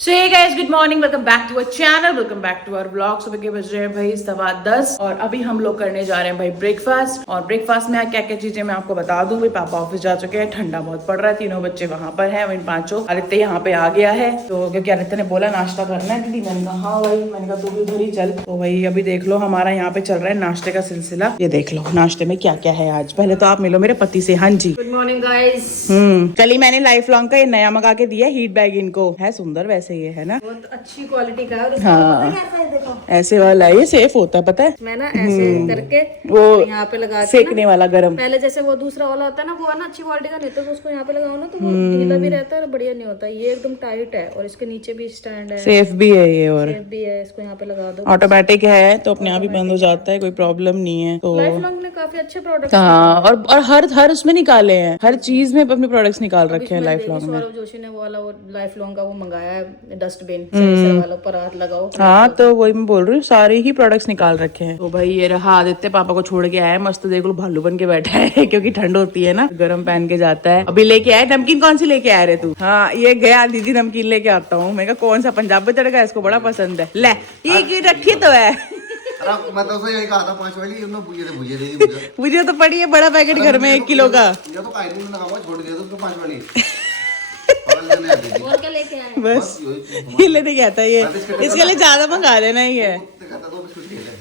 So hey guys, good morning, welcome back to our channel, welcome back to our vlog. सुबह के बज रहे हैं भाई 10:15 और अभी हम लोग करने जा रहे हैं भाई ब्रेकफास्ट। और ब्रेकफास्ट में क्या क्या चीजें मैं आपको बता दूं। भाई पापा ऑफिस जा चुके हैं, ठंडा बहुत पड़ रहा है, तीनों बच्चे वहां पर हैं, वहीं पांचों। आदित्य यहाँ पे आ गया है तो क्योंकि आदित्य ने बोला नाश्ता करना है दीदी। मैंने कहा हाँ भाई, मैंने कहा तू भी उधर ही चल। तो भाई अभी देख लो हमारा यहाँ पे चल रहा है नाश्ते का सिलसिला। ये देख लो नाश्ते में क्या क्या है आज। पहले तो आप मिलो मेरे पति से। हाँ जी, गुड मॉर्निंग गाइस। कल ही मैंने लाइफ लॉन्ग का ये नया मंगा के दिया हीट बैग। इनको है सुंदर वैसे, ये है ना, बहुत अच्छी क्वालिटी का है। और हाँ, कैसा है देखो, ऐसे वाला है, ये सेफ होता है पता है। मैं ना ऐसे करके वो यहाँ पे लगा के सेकने वाला गरम। पहले जैसे वो दूसरा वाला होता है ना, वो है ना अच्छी क्वालिटी का नहीं होता, तो उसको यहाँ पे लगाओ ना तो वो ढीला भी रहता है और बढ़िया नहीं होता। ये एकदम टाइट है और इसके नीचे भी स्टैंड है, सेफ भी है ये और सेफ भी है। इसको यहाँ पे लगा दो, ऑटोमेटिक है तो अपने आप ही बंद हो जाता है, कोई प्रॉब्लम नहीं है। तो लाइफ लॉन्ग ने काफी अच्छे प्रोडक्ट। हाँ, और हर उसमें निकाले हैं, हर चीज में अपने प्रोडक्ट्स निकाल रखे हैं लाइफ लॉन्ग में। सौरभ जोशी ने वो वाला वो लाइफ लॉन्ग का वो मंगाया है डस्टबिन, सेंसर वाला, पर हाथ लगाओ। हाँ तो वही मैं बोल रही हूँ, सारे ही प्रोडक्ट्स निकाल रखे हैं। तो भाई ये रहा आदित्य, पापा को छोड़ के आया है, मस्त देख लो भालू बन के बैठा है क्योंकि ठंड होती है ना, गरम पहन के जाता है। अभी लेके आया नमकीन। कौन सी लेके आया रे तू? हाँ ये गया दीदी नमकीन लेके आता हूँ। मैं कहा कौन सा, पंजाबी तड़का, इसको बड़ा पसंद है। ले ये रखी तो है। मैं तो यही कहा था 5 वाली, भुजिया दे दी मुझे। मुझे तो पड़ी है बड़ा पैकेट घर में 1 किलो का। या तो काई नहीं लगाऊंगा, छोड़ दिया तो 5 वाली और लेने आती थी। और क्या लेके आए? बस ये लेने गया था ये, इसके लिए ज्यादा मंगा लेना ही है। कहता तो बिस्कुट ले ले।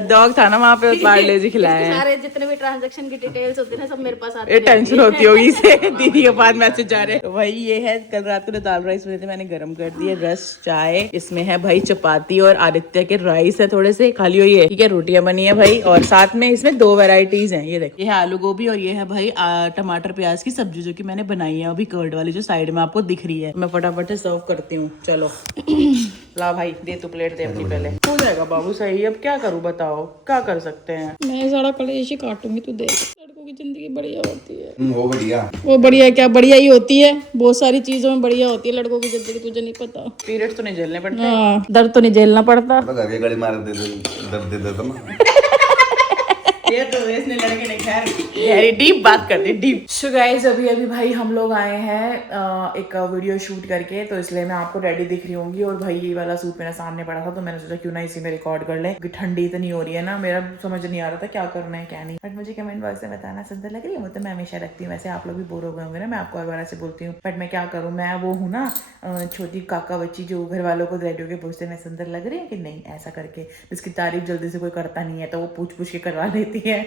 डॉग था ना वहाँ पे, पार्ले जी खिलाए हैं। सारे जितने भी ट्रांजैक्शन की डिटेल्स होती है ना, सब मेरे पास आती ये टेंशन होती होगी इसे, दीदी के बाद मैसेज आ रहे हैं। तो भाई ये है, कल रात को दाल राइस बने थे, मैंने गरम कर दिए। रस, चाय, इसमें है भाई चपाती और आदित्य के राइस है थोड़े से, खाली हुई है। ठीक है, रोटियां बनी है भाई, और साथ में इसमें 2 वेराइटीज हैं। ये देखो, ये है आलू गोभी और ये है भाई टमाटर प्याज की सब्जी, जो की मैंने बनाई है अभी कर्ड वाली, जो साइड में आपको दिख रही है। मैं फटाफट से सर्व करती हूँ। चलो ला भाई, दे तू प्लेट दे अपनी पहले। हो जाएगा बाबू सही। अब क्या करूँ बताओ, क्या कर सकते हैं। मैं सारा कलेश ही काटूंगी, तू देख। लड़कों की जिंदगी बढ़िया होती है। वो बढ़िया, वो बढ़िया क्या, बढ़िया ही होती है, बहुत सारी चीजों में बढ़िया होती है लड़कों की जिंदगी, तुझे नहीं पता। पीरियड्स तो नहीं झेलने पड़ते। हाँ, दर्द तो नहीं झेलना पड़ता। तो घर के गली मार दे दर्द दे देता ना। ये तो इसने लड़के ने खैर गहरी डीप बात कर दी, डीप। सो गाइस, अभी भाई हम लोग आए हैं एक वीडियो शूट करके, तो इसलिए मैं आपको रेडी दिख रही होंगी। और भाई ये वाला सूट मेरे सामने पड़ा था, तो मैंने सोचा क्यों ना इसी में रिकॉर्ड कर ले, क्योंकि ठंडी इतनी हो रही है ना, मेरा समझ नहीं आ रहा था क्या करना है क्या नहीं। बट मुझे कमेंट बॉक्स में बताना सुंदर लग रही है, वो तो मैं हमेशा रखती हूँ। वैसे आप लोग भी बोर हो गए होंगे ना, मैं आपको हर बार ऐसे बोलती हूँ, बट मैं क्या करूँ, मैं वो हूँ ना छोटी काका बच्ची जो घर वालों को रेडी होकर पूछते मैं सुंदर लग रही है कि नहीं, ऐसा करके। जिसकी तारीफ जल्दी से कोई करता नहीं है तो वो पूछ पूछ के करवा लेती है।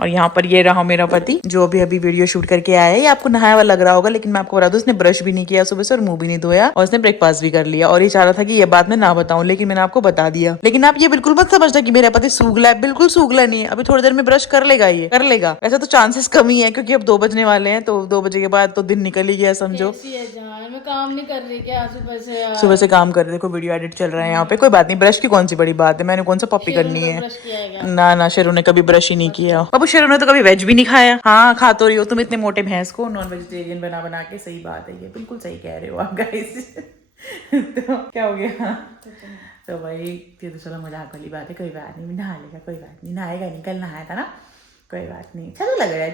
और यहाँ पर ये रहा मेरा पति, जो अभी वीडियो शूट करके आया है। ये आपको नहाया हुआ लग रहा होगा, लेकिन मैं आपको बता दूं, उसने ब्रश भी नहीं किया सुबह से और मुंह भी नहीं धोया, और उसने ब्रेकफास्ट भी कर लिया। और ये चाह रहा था कि ये बात मैं ना बताऊं, लेकिन मैंने आपको बता दिया। लेकिन आप ये बिल्कुल मत समझना कि मेरा पति सूगला है, बिल्कुल सूगला नहीं है। अभी थोड़ी देर में ब्रश कर लेगा, ये कर लेगा। वैसे तो चांसेस कम ही है, क्योंकि अब 2 बजने वाले हैं, तो 2 बजे के बाद तो दिन निकल ही गया समझो। मैं काम नहीं कर रही क्या सुबह से काम कर रहे, देखो वीडियो एडिट चल रहा है यहाँ पे। कोई बात नहीं, ब्रश की कौन सी बड़ी बात है, मैंने कौन सा पप्पी करनी है। ना शेरू ने कभी ब्रश ही नहीं किया। अब शेरू ने तो कभी वेज भी नहीं खाया। हाँ खा तो रही हो तुम इतने मोटे भैंस को, नॉन वेजिटेरियन बना बना के। सही बात है, ये बिल्कुल सही कह रहे हो आप गाइस। तो क्या हो गया, तो भाई ये तो चलो मजाक वाली बात है, कोई बात नहीं, नहा लेगा, कोई बात नहीं, नहाएगा नहीं, कल नहाया था ना, कोई बात नहीं। चलो लग रहा है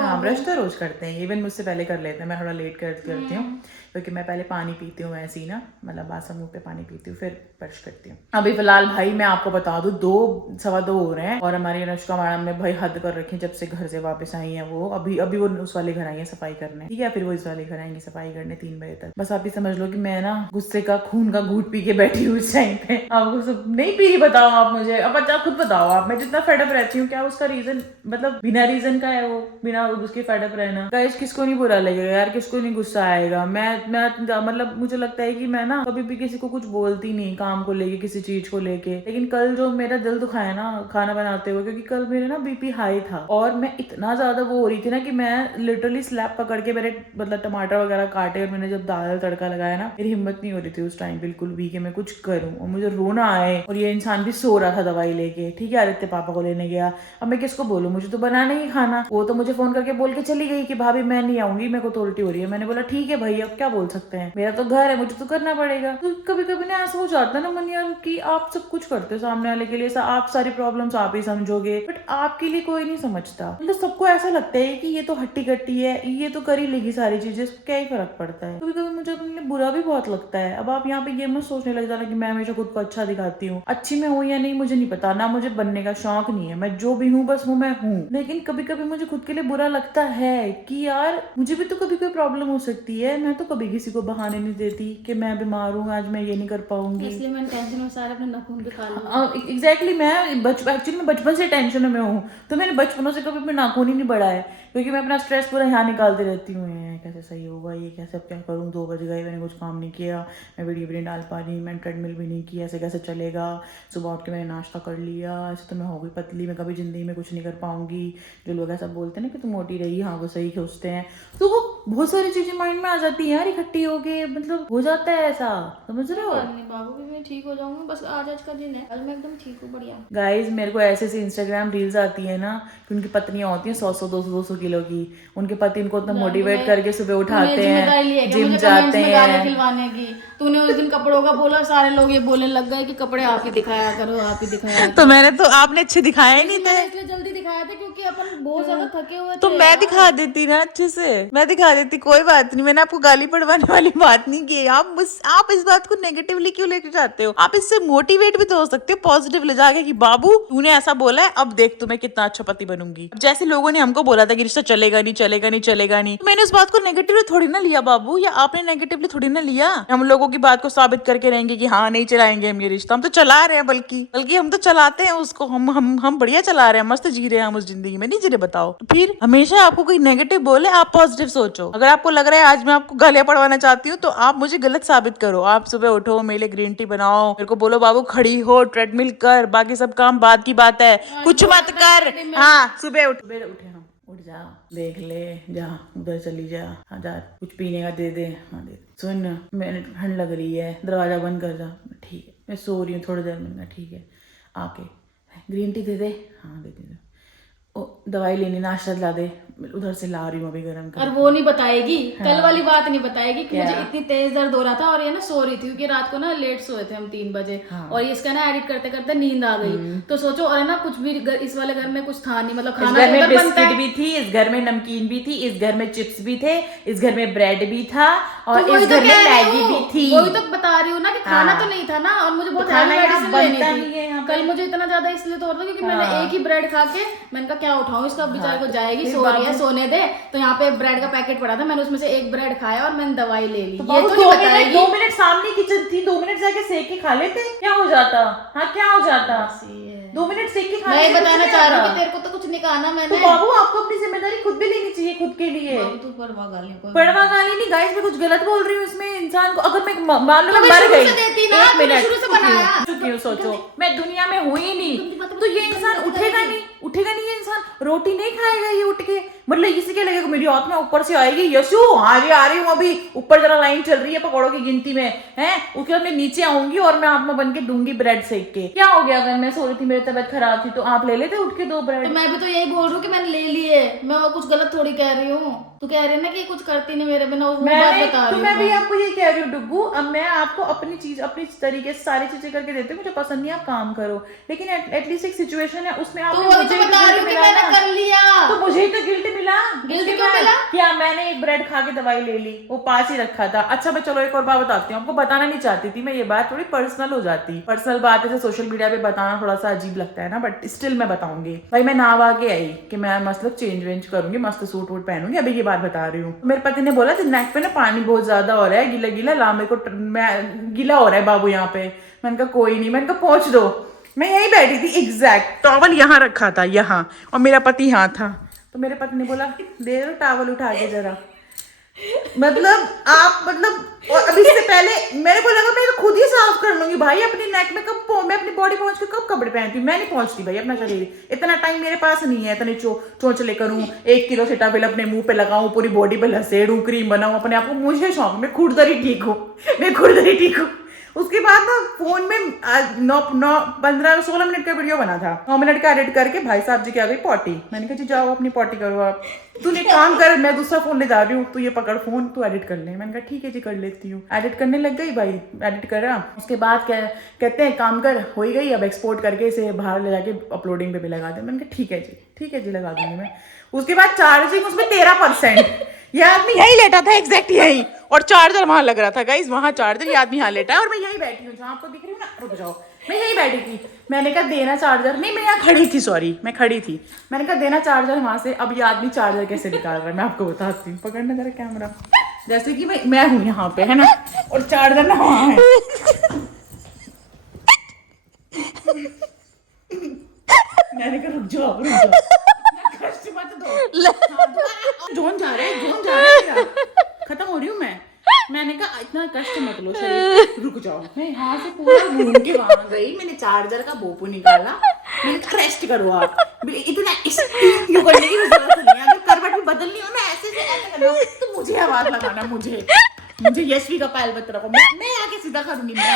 हाँ, ब्रश तो रोज करते हैं, इवन मुझसे पहले कर लेते हैं। मैं थोड़ा लेट करती हूँ, क्योंकि मैं पहले पानी पीती हूँ ऐसे ही ना, मतलब बासा मुंह पे पानी पीती हूँ, फिर ब्रश करती हूँ। अभी फिलहाल भाई मैं आपको बता दूं, 2:15 हो रहे हैं, और हमारी अनुष्का मैडम ने भाई हद कर रखी है जब से घर से वापस आई है। वो अभी वो उस वाले घर आई है सफाई करने, ठीक है, फिर वो इस वाले घर आएंगे सफाई करने 3 बजे तक। बस आप ही समझ लो कि मैं ना गुस्से का खून का घूंट पी के बैठी हूँ इस टाइम पे। आपको सब नहीं पी, बताओ आप मुझे, अब अच्छा खुद बताओ आप, मैं जितना फेडअप रहती हूँ, क्या उसका रीजन, मतलब बिना रीजन का है वो, बिना उसके फेडअप रहना। गाइस किसको नहीं बुरा लगेगा यार, किसको नहीं गुस्सा आएगा। मैं मतलब मुझे लगता है कि मैं ना कभी भी किसी को कुछ बोलती नहीं, काम को लेके, किसी चीज को लेके। लेकिन कल जो मेरा दिल दुखाया ना खाना बनाते हुए, क्योंकि कल मेरे ना बीपी हाई था, और मैं इतना ज्यादा वो हो रही थी ना कि मैं लिटरली स्लैब पकड़ के मेरे मतलब टमाटर वगैरह काटे, और मैंने जब दाल तड़का लगाया ना, मेरी हिम्मत नहीं हो रही थी उस टाइम बिल्कुल भी कि मैं कुछ करूं, और मुझे रोना आए। और ये इंसान भी सो रहा था दवाई लेके, ठीक है, आदित्य पापा को लेने गया। अब मैं किसको बोलूं, मुझे तो बनाना ही खाना। वो तो मुझे फोन करके बोल के चली गई कि भाभी मैं नहीं आऊंगी, मेरे को तो उल्टी हो रही है। मैंने बोला ठीक है भाई, अब क्या बोल सकते हैं, मेरा तो घर है, मुझे तो करना पड़ेगा। तो कभी कभी ना ऐसा हो जाता है ना मन यार कि आप सब कुछ करते हो सामने वाले के लिए, आप सारी प्रॉब्लम्स आप ही समझोगे, बट आपके लिए कोई नहीं समझता। मतलब सबको ऐसा लगता है कि ये तो हट्टी कट्टी है, ये तो कर ही लेगी सारी चीजें, क्या ही फर्क पड़ता है। कभी कभी मुझे अपने लिए बुरा भी बहुत लगता है। अब आप यहाँ पे ये मत सोचने लग जाना कि मैं हमेशा खुद को अच्छा दिखाती हूँ। अच्छी मैं हूँ या नहीं मुझे नहीं पता, ना मुझे बनने का शौक नहीं है, मैं जो भी हूँ बस वो मैं हूँ। लेकिन कभी कभी मुझे खुद के लिए बुरा लगता है कि यार मुझे भी तो कभी कोई प्रॉब्लम हो सकती है। मैं तो कभी किसी को बहाने नहीं देती कि मैं बीमार हूँ, आज मैं ये नहीं कर पाऊंगी। इसलिए मैंने टेंशन में सारे अपने नाखून भी खा लिए। एग्जैक्टली मैं एक्चुअली मैं बचपन से टेंशन में हूँ, तो मैंने बचपनों से कभी अपने नाखून ही नहीं बढ़ाया, क्योंकि मैं अपना स्ट्रेस पूरा यहाँ निकालती रहती हूँ। ये कैसे सही होगा, ये कैसे, अब क्या करूँ, 2 बज गए, मैंने कुछ काम नहीं किया, मैं वीडियो भी नहीं डाल पा रही, मैंने ट्रेडमिल भी नहीं किया, ऐसे कैसे चलेगा। सुबह उठ के मैंने नाश्ता कर लिया, ऐसे तो मैं हो गई पतली, मैं कभी ज़िंदगी में कुछ नहीं कर पाऊंगी। जो लोग ऐसा बोलते हैं ना कि तुम मोटी रही, हाँ वो सही सोचते हैं, तो वो बहुत सारी चीज़ें माइंड में आ जाती हैं यार इकट्ठी होके, मतलब हो जाता है ऐसा, समझ रहे हो। बाबू भी मैं ठीक हो जाऊंगी, बस आज का दिन है, कल मैं एकदम ठीक हूँ, बढ़िया। गाइज मेरे को ऐसे ऐसे इंस्टाग्राम रील्स आती है ना कि उनकी पत्नियां होती हैं 100-100 200-200 किलो की, उनके पति उनको इतना मोटिवेट करके सुबह उठाते हैं, जिम जाते हैं। खिलवाने की तूने उस दिन कपड़ों का बोला, सारे लोग ये बोलने लग गए कि कपड़े आप ही दिखाया करो, आप ही दिखाया तो मैंने तो आपने अच्छे दिखाए ही नहीं थे, इसलिए जल्दी दिखाया था क्योंकि अपन बहुत ज्यादा थके हुए थे। तो मैं दिखा देती ना अच्छे से, मैं दिखा देती, कोई बात नहीं। मैंने आपको गाली पड़वाने वाली बात नहीं की। आप इस बात को नेगेटिवली क्यों लेके जाते हो? आप इससे मोटिवेट भी तो हो सकते हो पॉजिटिव ले जाके कि बाबू तूने ऐसा बोला है, अब देख तुम्हें कितना अच्छा पति बनूंगी। जैसे लोगों ने हमको बोला था कि रिश्ता चलेगा नहीं चलेगा नहीं चलेगा नहीं, तो मैंने उस बात को नेगेटिवली थोड़ी ना लिया बाबू, या आपने नेगेटिवली थोड़ी ना लिया। हम लोगों की बात को साबित करके रहेंगे कि हाँ नहीं चलाएंगे हम ये रिश्ता, हम तो चला रहे हैं, बल्कि हम तो चलाते हैं उसको, हम बढ़िया चला रहे हैं, मस्त जी रहे हैं हम उस जिंदगी में, नहीं जी रहे। बताओ फिर हमेशा आपको कोई नेगेटिव बोले आप पॉजिटिव सोचो। अगर आपको लग रहा है आज मैं आपको गालियां पड़वाना चाहती हूँ तो आप मुझे गलत साबित करो। आप सुबह उठो, मेरे लिए ग्रीन टी बनाओ, मेरे को बोलो बाबू खड़ी हो, ट्रेडमिल कर, बाकी सब काम बाद की बात है, कुछ मत कर। हाँ सुबह उठे हम, उठ जा, देख ले, जा उधर चली जा, हाँ जा, कुछ पीने का दे दे, हाँ दे। सुन मैंने ठंड लग रही है, दरवाजा बंद कर जा, ठीक है, मैं सो रही हूँ थोड़ी देर में, ठीक है, आके ग्रीन टी दे दे, हाँ दे दे, ओ दवाई लेनी, नाश्ता ला दे, उधर से ला रही हूँ अभी गरम कर। और वो नहीं बताएगी, कल वाली बात नहीं बताएगी कि मुझे इतनी तेज दर्द हो रहा था और ये ना सो रही थी, क्योंकि रात को ना लेट सोए थे हम 3 बजे, और इसका ना एडिट करते करते नींद आ गई। तो सोचो, और ना कुछ भी इस वाले घर में कुछ था नहीं, मतलब खाना इस घर में बिस्किट भी थी, इस घर में नमकीन भी थी, इस घर में चिप्स भी थे, इस घर में ब्रेड भी था, और इस घर में मैगी भी थी। वही तो बता रही हूँ ना कि खाना तो नहीं था ना, और मुझे बहुत हैवी मेडिसिन लेनी थी। कल मुझे इतना ज्यादा इसलिए तो हो रहा था क्योंकि मैंने एक ही ब्रेड खा के, मैंने कहा क्या उठाऊं इसका, बेचारे को जाएगी, सो रही है, सोने दे। तो यहाँ पे ब्रेड का पैकेट पड़ा था, मैंने उसमें से एक ब्रेड खाया और मैंने दवाई ले ली। तो ये तो नहीं बताएगी। 2 मिनट सामने किचन थी, 2 मिनट जाके सेक के खा लेते, क्या हो जाता? हाँ क्या हो जाता? 2 मिनट सेक के खा लेते। मैं बताना चाह रही हूँ कि तेरे को तो कुछ नहीं कहा ना मैंने। तो बाबू आपको अपनी जिम्मेदारी खुद भी लेनी चाहिए, खुद के लिए। तू पड़वा गाली नहीं गाइस, मैं कुछ गलत बोल रही हूँ इसमें। इंसान को अगर मैं मान लो मैं मर गई, 1 मिनट क्यों सोचो, मैं दुनिया में हुई ही नहीं, तो ये इंसान उठेगा नहीं ये इंसान रोटी नहीं खाएगा ये उठ के। मतलब इसी के लगेगा मेरी आत्मा ऊपर से आएगी, यशु आगे आ रही हूँ, अभी ऊपर जरा लाइन चल रही है पकौड़ों की गिनती में है, उसके बाद मैं नीचे आऊंगी और मैं आत्मा बन के दूंगी ब्रेड सेक के। क्या हो गया? अगर मैं सो रही थी, मेरी तबीयत खराब थी, तो आप ले लेते उठ के 2 ब्रेड। तो मैं भी तो यही बोल रही हूँ कि मैंने ले लिए, मैं कुछ गलत थोड़ी कह रही हूँ। तू कह रही है ना कि कुछ करती नहीं मेरे बिना, वो बात बता रही हूँ। मैं भी आपको ये कह रही हूँ डुग्गू, अब मैं आपको अपनी तरीके से सारी चीजें करके देती हूँ, मुझे पसंद नहीं आप काम करो, लेकिन एटलीस्ट एक सिचुएशन है उसमें आप कर लिया तो मुझे तो गिल्ट मिला। क्या मैंने एक ब्रेड खा के दवाई ले ली, वो पास ही रखा था। अच्छा मैं चलो एक और बात बताती हूँ, आपको बताना नहीं चाहती थी मैं, ये बात थोड़ी पर्सनल हो जाती, पर्सनल बात है, सोशल मीडिया पे बताना थोड़ा सा अजीब लगता है ना, बट स्टिल मैं बताऊंगी। भाई मैं नाव के आई कि मैं मतलब चेंज वेंज करूंगी, मस्त सूट वूट पहनूंगी, अभी ये बात बता रही हूँ। मेरे पति ने बोला नेक पे ना पानी बहुत ज्यादा हो रहा है, गीला गीला ला, मेरे को गीला हो रहा है बाबू यहाँ पे। मैंने कहा कोई नहीं, मैंने कहा पहुंच दो। मैं यही बैठी थी, एग्जैक्ट टॉवल यहाँ रखा था यहाँ, और मेरा पति यहाँ था, तो मेरे पति ने बोला दे दो टॉवल उठा के जरा। मतलब आप और अभी इससे पहले मेरे को लगा मैं तो खुद ही साफ कर लूंगी भाई अपनी नेक में, मैं अपनी बॉडी पहुंच के कब कपड़े पहनती हूँ, मैं नहीं पहुंचती भाई अपना शरीर, इतना टाइम मेरे पास नहीं है, इतने चोंचले करूँ, 1 किलो सीटाफिल अपने मुंह पे लगाऊं, पूरी बॉडी पे लसेड़ू, क्रीम बनाऊं अपने आप को, मुझे शौक, मैं खुरदरी ठीक हूँ, उसके बाद ना फोन में 15-16 मिनट का वीडियो बना था, 9 मिनट का एडिट करके भाई साहब जी की आ गई पॉटी। मैंने कहा जी जाओ अपनी पॉटी करो आप, तूने काम कर, मैं दूसरा फोन ले जा रही हूँ, तू ये पकड़ फोन, तू एडिट कर ले। मैंने कहा ठीक है जी कर लेती हूँ। एडिट करने लग गई भाई, एडिट करा। उसके बाद कहते हैं काम कर, हो ही गई, अब एक्सपोर्ट करके इसे बाहर ले जाके अपलोडिंग पे भी लगा दे। मैंने कहा ठीक है जी लगा दूंगी मैं। उसके बाद चार्जिंग उसमें 13%। ये आदमी यही लेटा था, एग्जैक्ट यही, और चार्जर वहां लग रहा था गाइस, वहां चार्जर, ये आदमी यहाँ लेटा है और मैं यही बैठी हूँ जहाँ आपको दिख रही हूँ ना, रुक जाओ, मैं यही बैठी थी। मैंने कहा देना चार्जर, नहीं मैं यहाँ खड़ी थी, सॉरी मैं खड़ी थी। मैंने कहा देना चार्जर वहां से। अब ये आदमी चार्जर कैसे निकाल रहा है मैं आपको बताती हूँ, पकड़ना जरा कैमरा, जैसे कि मैं हूँ यहाँ पे है ना, और चार्जर ना वहाँ है। मैंने कहा रुक जाओ कष्ट मत दो, जोन जा रहा है मेरा, खत्म हो रही हूँ मैं। मैंने कहा इतना कष्ट मत लो शरीर, रुक जाओ। मैं यहाँ से पूरा घूम के वहां गई, मैंने चार्जर का बोपू निकाला, मैंने कहा रेस्ट करो आप, इतना यूं करने की जरूरत नहीं है, अगर करवट भी बदलनी हो ना ऐसे करना तो मुझे आवाज लगाना, मुझे यशवी का पायल बत रखो, मैं आके सीधा करूंगी। मैं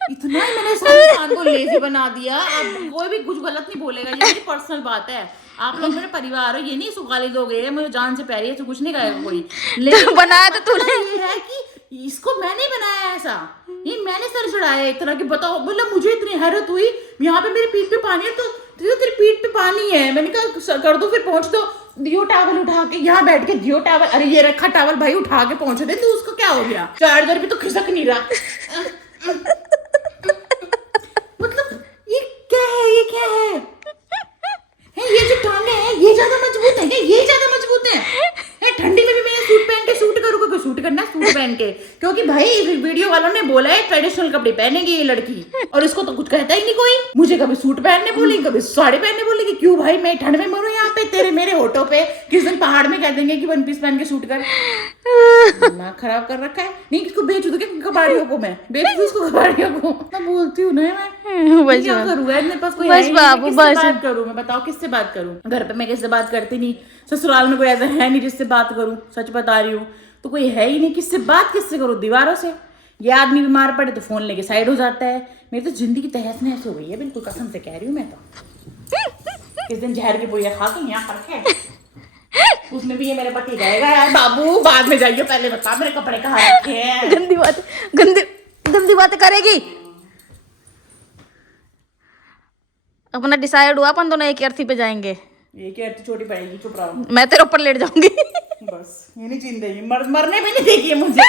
इतना ही मैंने इंसान को लेजी बना दिया, अब कोई भी कुछ गलत नहीं बोलेगा, ये मेरी पर्सनल बात है। आप लोग मेरे परिवार हो, ये नहीं सुगाली लोग है, मुझे जान से प्यारी है, तो कुछ नहीं कहेगा कोई। लेकिन बनाया तो तूने, ये है कि इसको मैंने बनाया ऐसा, ये मैंने सर चढ़ाया इतना कि बताओ, मतलब मुझे इतनी हैरत हुई, यहाँ पे मेरी पीठ पे पानी है तो तेरी पीठ पे पानी है। मैंने कहा कर दो, फिर पहुंच दो, दियो टावल उठा के यहाँ बैठ के दियो टावल, अरे ये रखा टावल भाई उठा के पहुंच दे, तो उसको क्या हो गया, चार्जर भी तो खिसक नहीं रहा। मतलब ये क्या है? ये जो टांगे हैं ये ज्यादा मजबूत है, ये ज्यादा मजबूत है। ठंडी में भी मैं सूट पहन के शूट करूँ, क्योंकि शूट करना सूट पहन के, क्योंकि भाई वीडियो वालों ने बोला है ट्रेडिशनल कपड़े पहनेगी ये लड़की, और इसको तो कुछ कहता ही नहीं कोई। मुझे कभी सूट पहनने बोलेगी, कभी साड़ी पहनने बोलेगी, क्यों भाई मैं ठंड में मरूं यहाँ पे तेरे मेरे होठों पे, किस दिन पहाड़ में कह देंगे कि वन पीस पहन के शूट कर। दिमाग खराब कर रखा है। नहीं इसको बेच दूं क्या कबाड़ियों को, मैं बेच दूं इसको कबाड़ियों को, मैं बोलती हूँ ना मैं क्या करूँ, मेरे पास कोई है नहीं, किससे बात करूँ मैं, बताओ किससे बात करूँ। घर पे मैं किससे बात करती नहीं, ससुराल में कोई ऐसा है नहीं जिससे बात करूँ, सच बता रही हूँ, तो कोई है ही नहीं, किससे करूँ, दीवारों से। ये आदमी बीमार पड़े तो फोन लेके साइड हो जाता है। मेरी तो जिंदगी तहस नहस हो गई है, बिल्कुल कसम से कह रही हूँ मैं तो। किस दिन जहर की बोइया खा के यहाँ रखे, उसमें भी ये मेरे पति रहेगा यार, बाबू बाद में जाइए, पहले बता मेरे कपड़े कहाँ रखे हैं। गंदी बातें करेगी। अपना डिसाइड हुआ, अपन दोनों एक ही अर्थी पे जाएंगे। एक ही अर्थी छोटी पड़ेगी, चुप रहो। मैं तेरे ऊपर लेट जाऊंगी। बस ये नहीं जीने देगी, मरने में नहीं देगी मुझे,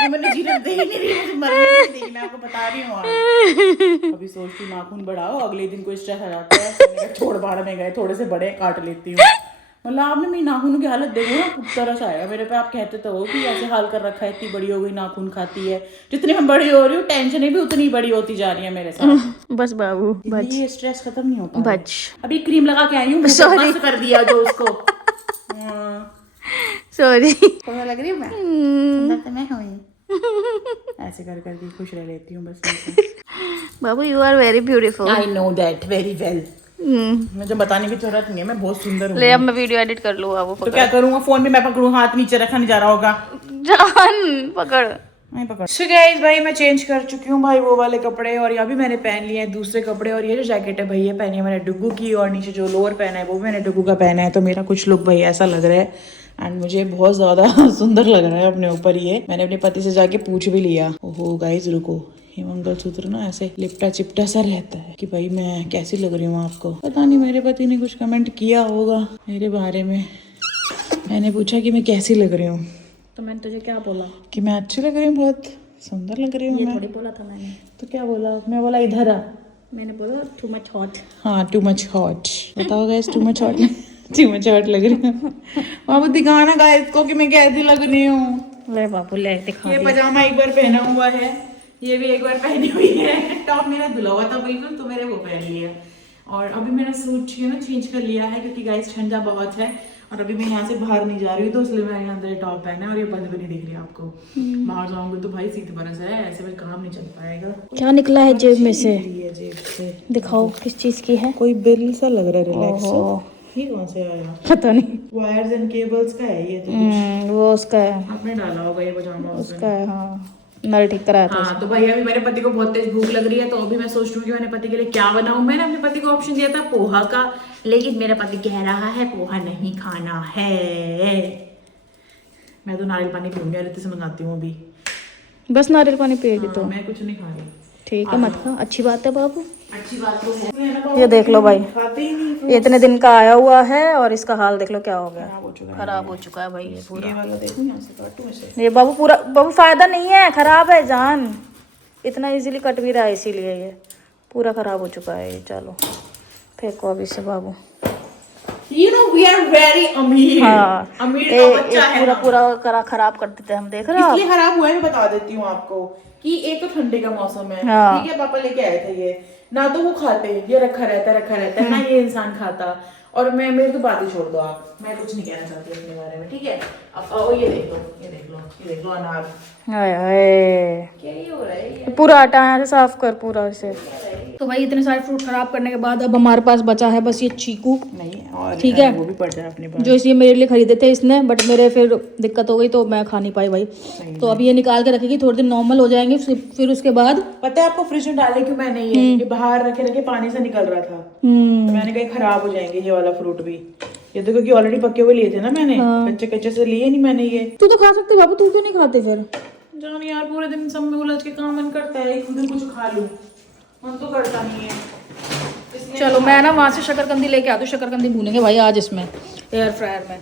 ये मैंने जीने दे ही नहीं रही, मुझे मरने में नहीं देगी, मैं आपको बता रही हूँ। अभी सोचती नाखून बढ़ाओ, अगले दिन कोई स्ट्रेस आ जाता है, छोड़ बाहर में गए थोड़े से बड़े काट लेती हूँ। मतलब आपने मेरी नाखून की हालत देखो ना, तरह से आएगा मेरे पे। आप कहते तो हो कि ऐसे हाल कर रखा है, इतनी बड़ी हो गई नाखून खाती है, जितनी मैं बड़ी हो रही हूँ टेंशनें भी उतनी बड़ी होती जा रही है मेरे साथ। बस बाबू बच, ये स्ट्रेस खत्म नहीं होता बच। अभी क्रीम लगा के आई हूँ, बस कर दिया जो उसको। सॉरी, लग रही हूँ मैं, सुंदर तो मैं हुई। ऐसे कर करके खुश रह लेती हूँ बस। बाबू you are very beautiful, I know that very well. मुझे बताने की जरूरत नहीं है, मैं बहुत सुंदर हूँ। ले अब मैं वीडियो एडिट कर लूँ। वो तो क्या करूँगा, फोन भी मैं पकड़ूँ, हाथ नीचे रखा नहीं जा रहा होगा, जान पकड़ नहीं पकड़। सो गाइस भाई मैं चेंज कर चुकी हूँ भाई वो वाले कपड़े, और यहाँ भी मैंने पहन लिए हैं दूसरे कपड़े। और ये जो जैकेट है भाई ये पहनी है मैंने डुगू की, और नीचे जो लोअर पहना है वो भी मैंने डुगू का पहना है। तो मेरा कुछ लुक भाई ऐसा लग रहा है, एंड मुझे बहुत ज्यादा सुंदर लग रहा है अपने ऊपर। ये मैंने अपने पति से जाके पूछ भी लिया। ओहो गाइस रुको, ये मंगलसूत्र ना ऐसे लिपटा चिपटा सा रहता है कि भाई मैं कैसी लग रही हूँ आपको। पता नहीं मेरे पति ने कुछ कमेंट किया होगा मेरे बारे में, मैंने पूछा कि मैं कैसी लग रही हूँ, तो मैंने तुझे क्या बोला कि मैं अच्छी लग रही हूँ, बहुत सुंदर लग रही हूँ। ये थोड़ी बोला था मैंने, तो क्या बोला, मैं बोला इधर आ, मैंने बोला टू मच हॉट। हाँ टू मच हॉट, बताओ guys too much hot too much hot लग रही हूँ। बाबू दिखाना गाइस को कि मैं कैसी लग रही हूँ। ले बाबू ले दिखा। ये पजामा एक बार पहना हुआ है, ये भी एक बार पहनी हुई है, टॉप मेरा धुला हुआ था बिल्कुल, तो मैंने वो पहन लिया। और अभी मेरा सूट ना चेंज कर लिया है, क्योंकि गाइस ठंडा बहुत है, और अभी मैं यहाँ से बाहर नहीं जा रही हूँ, तो इसलिए मैंने अंदर टॉप पहना है, और ये बंद भी नहीं दिख रही आपको। बाहर जाऊंगी तो भाई सीध बरस है, ऐसे में काम नहीं चल पाएगा। क्या निकला है जेब में से, जेब से दिखाओ किस चीज की है। कोई बिल सा लग रहा है, रिलैक्स। ये कौन से आया? पता नहीं। वायर्स एंड केबल्स का है ये तो। वो उसका है, आपने डाला होगा ये पजामा उसमें। उसका है। हाँ, नल ठीक कराया था। हाँ तो भाई अभी मेरे पति को बहुत तेज भूख लग रही है, तो अभी मैं सोच रही हूँ कि मैंने पति के लिए क्या बनाऊं। मैंने अपने पति को ऑप्शन दिया था पोहा का, लेकिन मेरा पति कह रहा है पोहा नहीं खाना है। मैं तो नारियल पानी पीऊंगी, रित से मंगाती हूँ अभी। बस नारियल पानी पिएगी तो मैं कुछ नहीं खा रही। ठीक है, मत खा, अच्छी बात है बाबू। अच्छी बात तो है। ये देख लो भाई, खाते ही नहीं। ये इतने दिन का आया हुआ है और इसका हाल देख लो क्या हो गया, खराब हो चुका है भाई ये पूरा। ये वाला देखो ना, से काटू में से। ये बाबू पूरा, बाबू फायदा नहीं है, खराब है जान, इतना इजीली कट भी रहा है, इसीलिए ये पूरा खराब हो चुका है ये। चलो फेंको अभी से बाबू। You know we are very अमीर। हाँ, अमीर का बच्चा है पूरा ना। पूरा खराब कर देते हैं हम, देख रहे हो आप? इसलिए खराब हुआ है, मैं बता देती हूँ आपको कि एक तो ठंडे का मौसम है, हाँ। ठीक है, पापा लेके आए थे ये, ना तो वो खाते, ये रखा रहता है ना ये इंसान खाता। और मैं, मेरे तो बात ही छोड़ दो आप, मैं कुछ नहीं कहना चाहती अपने बारे में, ठीक है। अब आओ ये देख लो, ये देख लो, ये देख लो अनार। हाय हाय, क्या ये हो रहा है ये? पूरा आटा यहाँ से साफ कर पूरा इसे। तो भाई इतने सारे फ्रूट खराब करने के बाद अब हमारे पास बचा है बस ये चीकू। नहीं और ठीक है, वो भी पड़ जाए अपने पास, जो इसलिए मेरे लिए खरीदे थे इसने, बट मेरे फिर दिक्कत हो गई तो मैं खा नहीं पाई भाई। तो अभी ये निकाल के रखेगी, थोड़े दिन नॉर्मल हो जाएंगे, फिर उसके बाद। पता है आपको फ्रिज में डाले क्यों मैंने ये बाहर रखे रखे पानी से निकल रहा था, तो मैंने कहा खराब हो जाएंगे ये वाला फ्रूट भी। ये तो क्योंकि ऑलरेडी पके हुए लिए थे ना मैंने, कच्चे कच्चे से लिए नहीं मैंने ये। तू तो खा सकते बाबू, तू क्यों नहीं खाते फिर? जान यार, पूरे दिन सब में उलझ के काम मन करता है, एक दिन कुछ खा लूं, मन तो करता नहीं है। चलो मैं ना वहाँ से शकरकंदी लेके आती हूँ, शकरकंदी भूनेंगे भाई आज इसमें एयर फ्रायर में।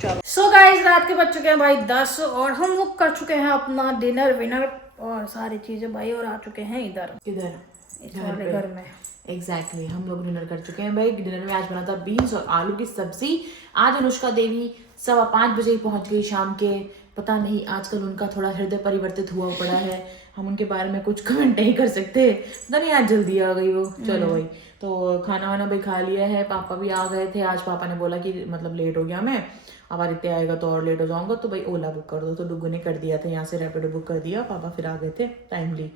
चलो सो गाइस, रात के बज चुके हैं भाई 10 और हम लोग कर चुके हैं अपना डिनर विनर और सारी चीजें भाई, और आ चुके हैं इधर इधर इस वाले घर में। एग्जैक्टली हम लोग डिनर कर चुके हैं भाई। डिनर में आज बना था बीन्स और आलू की सब्जी। आज अनुष्का देवी 5:15 बजे ही पहुंच गई शाम के। पता नहीं आजकल उनका थोड़ा हृदय परिवर्तित हुआ पड़ा है, हम उनके बारे में कुछ कमेंट नहीं कर सकते, पता नहीं आज जल्दी आ गई वो। चलो भाई, तो खाना वाना भाई खा लिया है, पापा भी आ गए थे। आज पापा ने बोला कि मतलब लेट हो गया मैं, अब आदित्य आएगा तो और लेट हो जाऊंगा, तो भाई ओला बुक कर दो। तो डुगू ने कर दिया था, यहाँ से रैपिडो बुक कर दिया, पापा फिर आ गए थे टाइमली।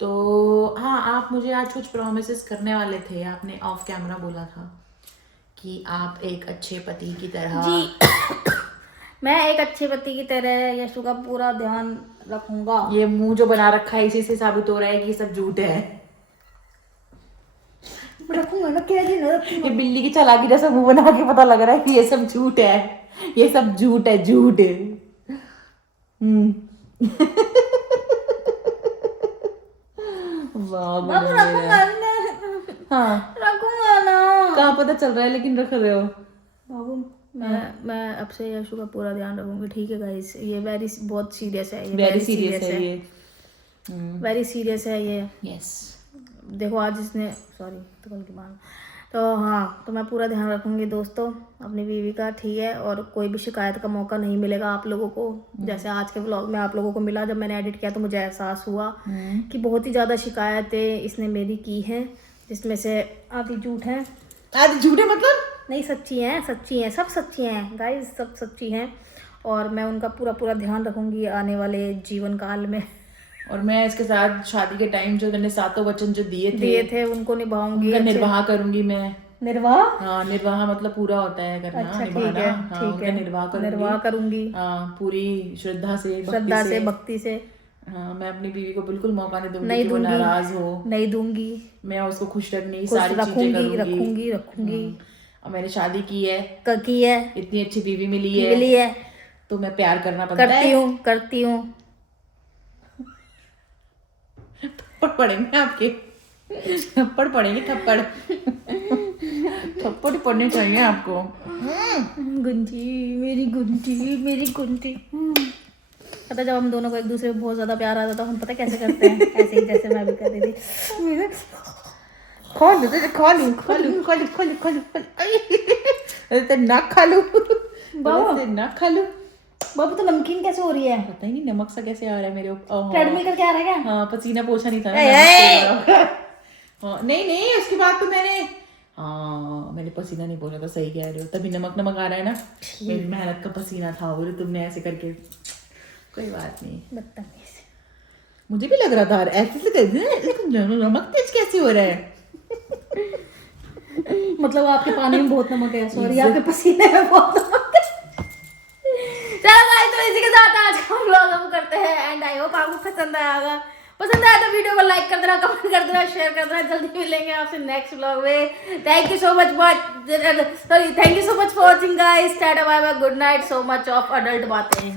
तो हाँ, आप मुझे आज कुछ प्रोमिसेस करने वाले थे, आपने ऑफ कैमरा बोला था कि आप एक अच्छे पति की तरह। जी मैं एक अच्छे पति की तरह यशु का पूरा ध्यान रखूंगा। ये मुंह जो बना रखा है इसी से साबित हो रहा है कि ये सब झूठ है। रखूंगा ना, क्या दिन ये बिल्ली की चालाकी जैसा मुंह बना के पता लग रहा है कि ये सब झूठ है, ये सब झूठ है, झूठ है। हाँ रखूंगा ना, कहाँ पता चल रहा है लेकिन रख रहे हो बाबू। मैं अब से यशु का पूरा ध्यान रखूंगी, ठीक है गाइस? ये बहुत सीरियस है, ये वेरी सीरियस है ये, वेरी सीरियस है ये। यस देखो आज इसने, सॉरी तो कल की बात, तो हाँ, तो मैं पूरा ध्यान रखूंगी दोस्तों अपनी बीवी का, ठीक है? और कोई भी शिकायत का मौका नहीं मिलेगा आप लोगों को, जैसे आज के व्लॉग में आप लोगों को मिला। जब मैंने एडिट किया तो मुझे एहसास हुआ कि बहुत ही ज़्यादा शिकायतें इसने मेरी की हैं, जिसमें से आधी झूठ हैं। आधी झूठ है मतलब? नहीं, सच्ची हैं, सब सच्ची हैं गाइस, सब सच्ची हैं। और मैं उनका पूरा ध्यान रखूंगी आने वाले जीवन काल में। और मैं इसके साथ शादी के टाइम जो मैंने 7 वचन जो दिए थे उनको निभाऊंगी, उनका निर्वाह करूंगी मैं। निर्वाह? हाँ, निर्वाह मतलब पूरा होता है करना। अच्छा, निभाना। ठीक है, हाँ, ठीक उनका है, निर्वाह करूंगी। हाँ, पूरी श्रद्धा से, भक्ति से। हाँ, मैं अपनी बीवी को बिल्कुल मौका नहीं दूंगी कि वो नाराज हो, नहीं दूंगी। मैं उसको खुश रखने की सारी चीजें करूंगी। रखूंगी। और मैंने शादी की है, इतनी अच्छी बीवी मिली है, तो मैं प्यार करना पड़ता है। करती हूँ। थप्पड़ पड़ेंगे आपके, थप्पड़ पड़ेंगे, थप्पड़ पड़ने चाहिए आपको। गुंजी, मेरी गुंजी। पता जब हम दोनों को एक दूसरे को बहुत ज्यादा प्यार आता तो हम पता कैसे करते हैं, ऐसे ही जैसे मैं भी कर रही थी। खा लूं ना खा लूं बाबू। तो नमकीन कैसे हो रही है? पता ही नहीं नमक सा कैसे आ रहा है मेरे ऊपर। ट्रेडमिल करके आ रहा है क्या? हाँ, पसीना पोछा नहीं था ना। हाँ, नहीं उसकी बात तो मैंने पसीना नहीं बोला था, सही कह रहे हो, तभी नमक आ रहा है ना, मेरी मेहनत का पसीना था। बोले तुमने ऐसे करके, कोई बात नहीं, बदतमीज। मुझे भी लग रहा था ऐसे नमक तेज कैसे हो रहा है। मतलब आपके पानी में बहुत नमक है, सॉरी आपके पसीने में बहुत नमक है। चलो गाइस, तो इसी के साथ आज का व्लॉग हम करते हैं एंड आई होप आपको पसंद आया होगा। पसंद आया तो वीडियो को लाइक कर देना, कमेंट कर देना, शेयर कर देना। जल्दी मिलेंगे आपसे नेक्स्ट व्लॉग में। Thank you so much for watching guys. टाटा bye bye, good night, so much of adult बातें।